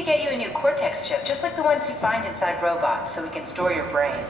to get you a new Cortex chip, just like the ones you find inside robots, so we can store your brain.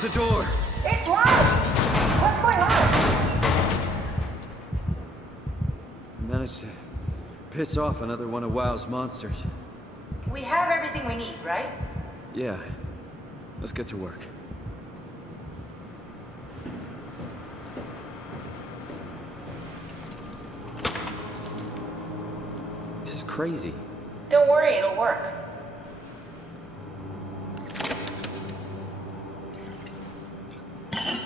the door! It's locked! What's going on? I managed to piss off another one of WoW's monsters. We have everything we need, right? Yeah. Let's get to work. This is crazy. Don't worry, it'll work.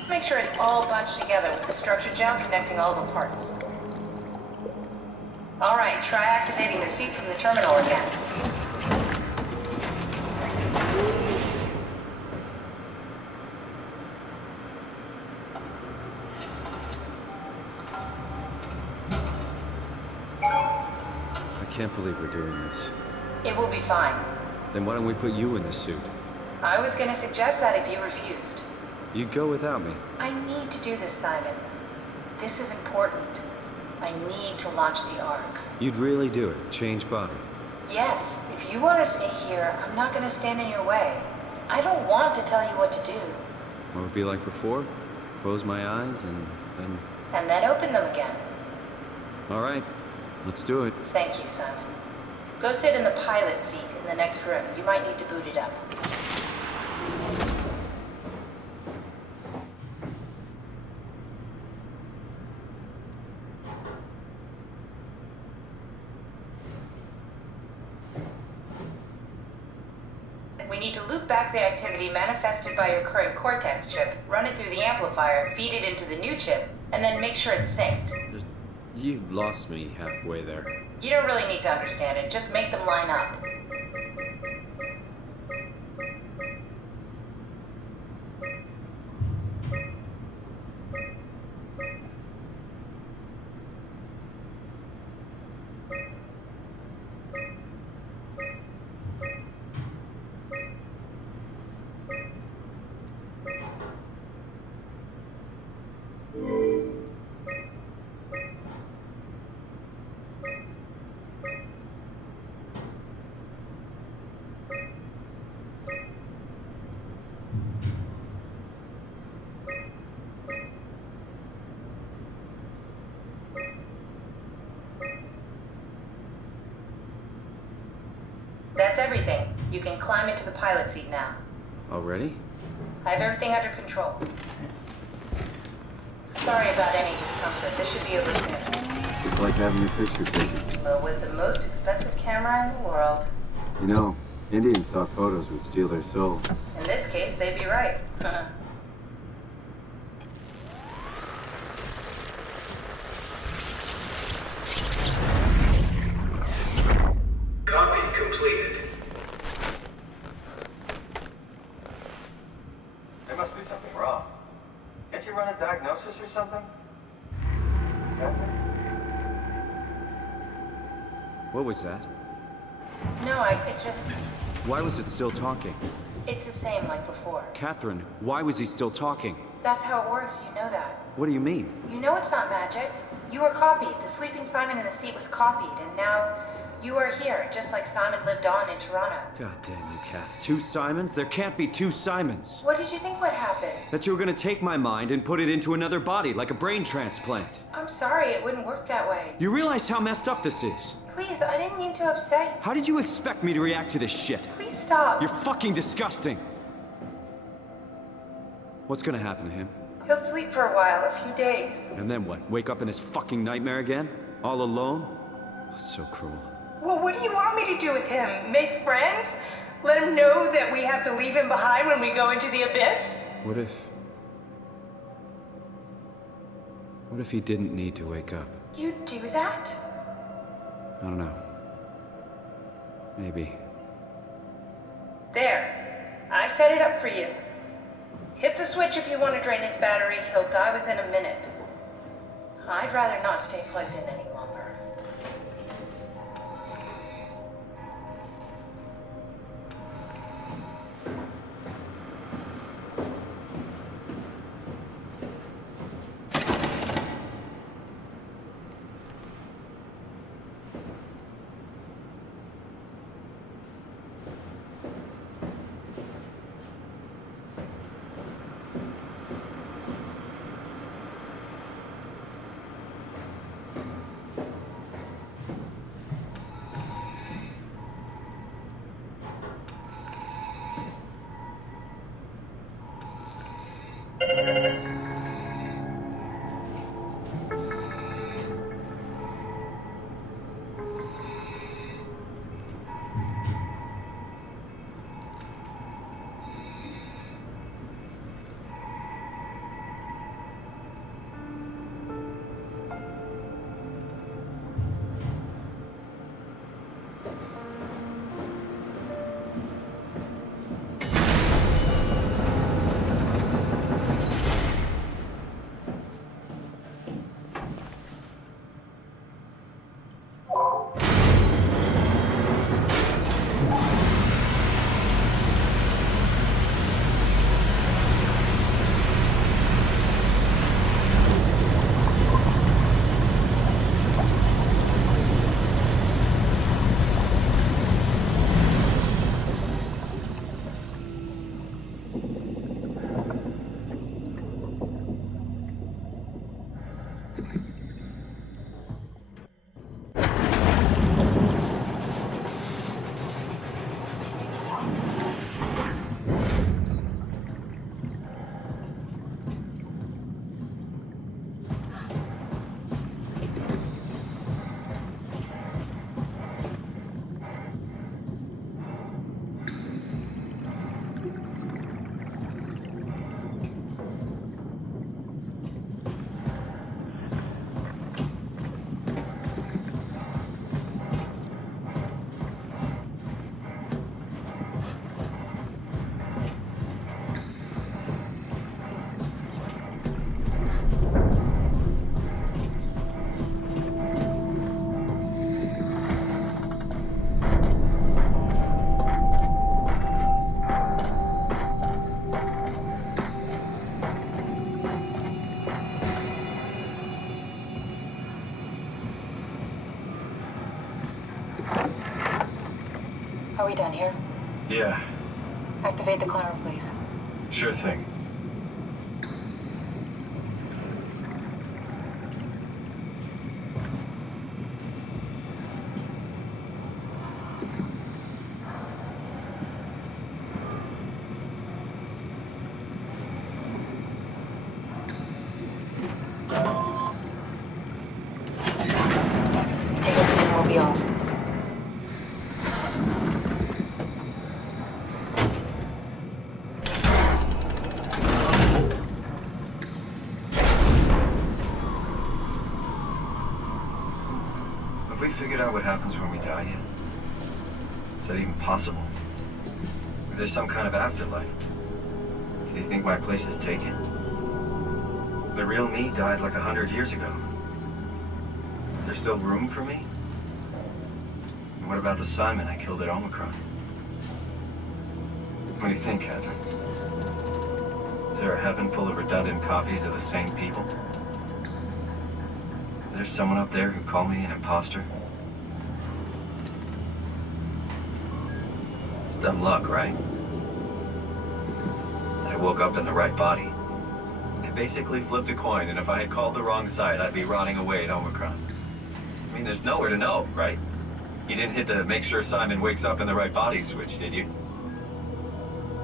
Make sure it's all bunched together with the structure gel connecting all the parts. Alright, try activating the suit from the terminal again. I can't believe we're doing this. It will be fine. Then why don't we put you in the suit? I was gonna suggest that if you refused. You'd go without me. I need to do this, Simon. This is important. I need to launch the Ark. You'd really do it? Change body? Yes, if you want to stay here, I'm not gonna stand in your way. I don't want to tell you what to do. What would it be like before? Close my eyes and then... And then open them again. All right, let's do it. Thank you, Simon. Go sit in the pilot seat in the next room. You might need to boot it up. We need to loop back the activity manifested by your current Cortex chip, run it through the amplifier, feed it into the new chip, and then make sure it's synced. You lost me halfway there. You don't really need to understand it, just make them line up. That's everything. You can climb into the pilot seat now. Already? I have everything under control. Sorry about any discomfort. This should be over soon. It's like having your picture taken. Well, with the most expensive camera in the world. You know, Indian stock photos would steal their souls. In this case, they'd be right. Copy completed. There must be something wrong. Can't you run a diagnosis or something? What was that? No, it's just... Why was it still talking? It's the same like before. Catherine, why was he still talking? That's how it works, you know that. What do you mean? You know it's not magic. You were copied. The sleeping Simon in the seat was copied, and now you are here, just like Simon lived on in Toronto. God damn you, Kath. 2 Simons? There can't be 2 Simons. What did you think would happen? That you were gonna take my mind and put it into another body, like a brain transplant. I'm sorry, it wouldn't work that way. You realize how messed up this is? Please, I didn't mean to upset you. How did you expect me to react to this shit? Please stop. You're fucking disgusting. What's gonna happen to him? He'll sleep for a while, a few days. And then what? Wake up in this fucking nightmare again? All alone? That's so cruel. Well, what do you want me to do with him? Make friends? Let him know that we have to leave him behind when we go into the abyss? What if he didn't need to wake up? You'd do that? I don't know. Maybe. There. I set it up for you. Hit the switch if you want to drain his battery. He'll die within a minute. I'd rather not stay plugged in any longer. Are we done here? Yeah, Activate the climber, please. sure thing. Take a seat and we'll be off. Have we figured out what happens when we die yet? Is that even possible? Is there some kind of afterlife? Do you think my place is taken? The real me died like 100 years ago. Is there still room for me? And what about the Simon I killed at Omicron? What do you think, Catherine? Is there a heaven full of redundant copies of the same people? Is there someone up there who called me an imposter? It's dumb luck, right? I woke up in the right body. I basically flipped a coin, and if I had called the wrong side, I'd be rotting away at Omicron. I mean, there's nowhere to know, right? You didn't hit the make sure Simon wakes up in the right body switch, did you?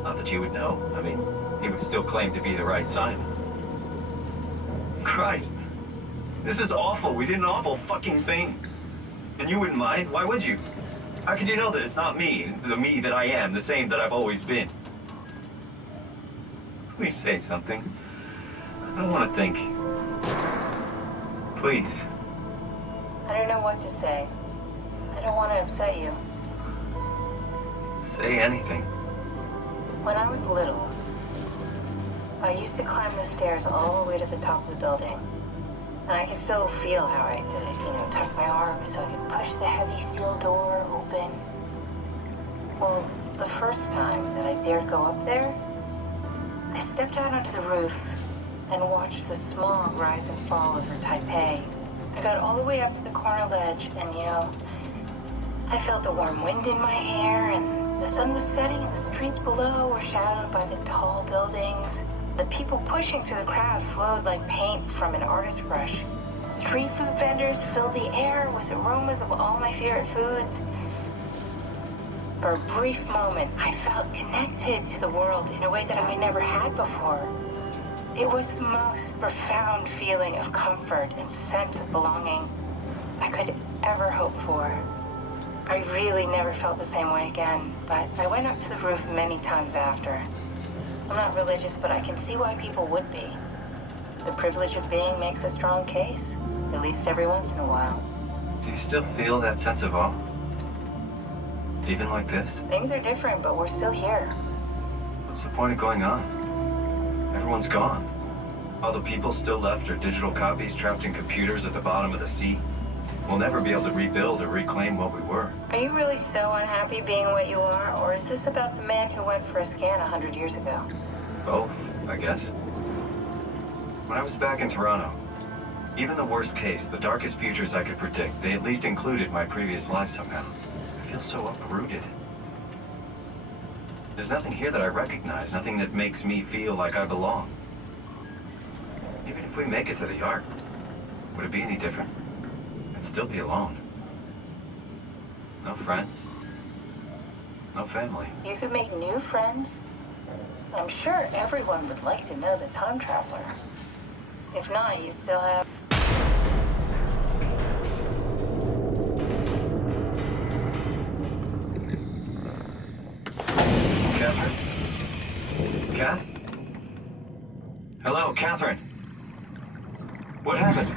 Not that you would know. I mean, he would still claim to be the right Simon. Christ. This is awful. We did an awful fucking thing. And you wouldn't mind? Why would you? How could you know that it's not me, the me that I am, the same that I've always been? Please say something. I don't want to think. Please. I don't know what to say. I don't want to upset you. Say anything. When I was little, I used to climb the stairs all the way to the top of the building. And I can still feel how I had to, tuck my arm so I could push the heavy steel door open. Well, the first time that I dared go up there, I stepped out onto the roof and watched the smog rise and fall over Taipei. I got all the way up to the corner ledge and, I felt the warm wind in my hair and the sun was setting and the streets below were shadowed by the tall buildings. The people pushing through the crowd flowed like paint from an artist's brush. Street food vendors filled the air with aromas of all my favorite foods. For a brief moment, I felt connected to the world in a way that I never had before. It was the most profound feeling of comfort and sense of belonging I could ever hope for. I really never felt the same way again, but I went up to the roof many times after. I'm not religious, but I can see why people would be. The privilege of being makes a strong case, at least every once in a while. Do you still feel that sense of awe? Even like this? Things are different, but we're still here. What's the point of going on? Everyone's gone. All the people still left are digital copies trapped in computers at the bottom of the sea. We'll never be able to rebuild or reclaim what we were. Are you really so unhappy being what you are, or is this about the man who went for a scan 100 years ago? Both, I guess. When I was back in Toronto, even the worst case, the darkest futures I could predict, they at least included my previous life somehow. I feel so uprooted. There's nothing here that I recognize, nothing that makes me feel like I belong. Even if we make it to the Ark, would it be any different? I'd still be alone. No friends. No family. You could make new friends. I'm sure everyone would like to know the time traveler. If not, you still have... Catherine? Kath? Hello, Catherine. What happened?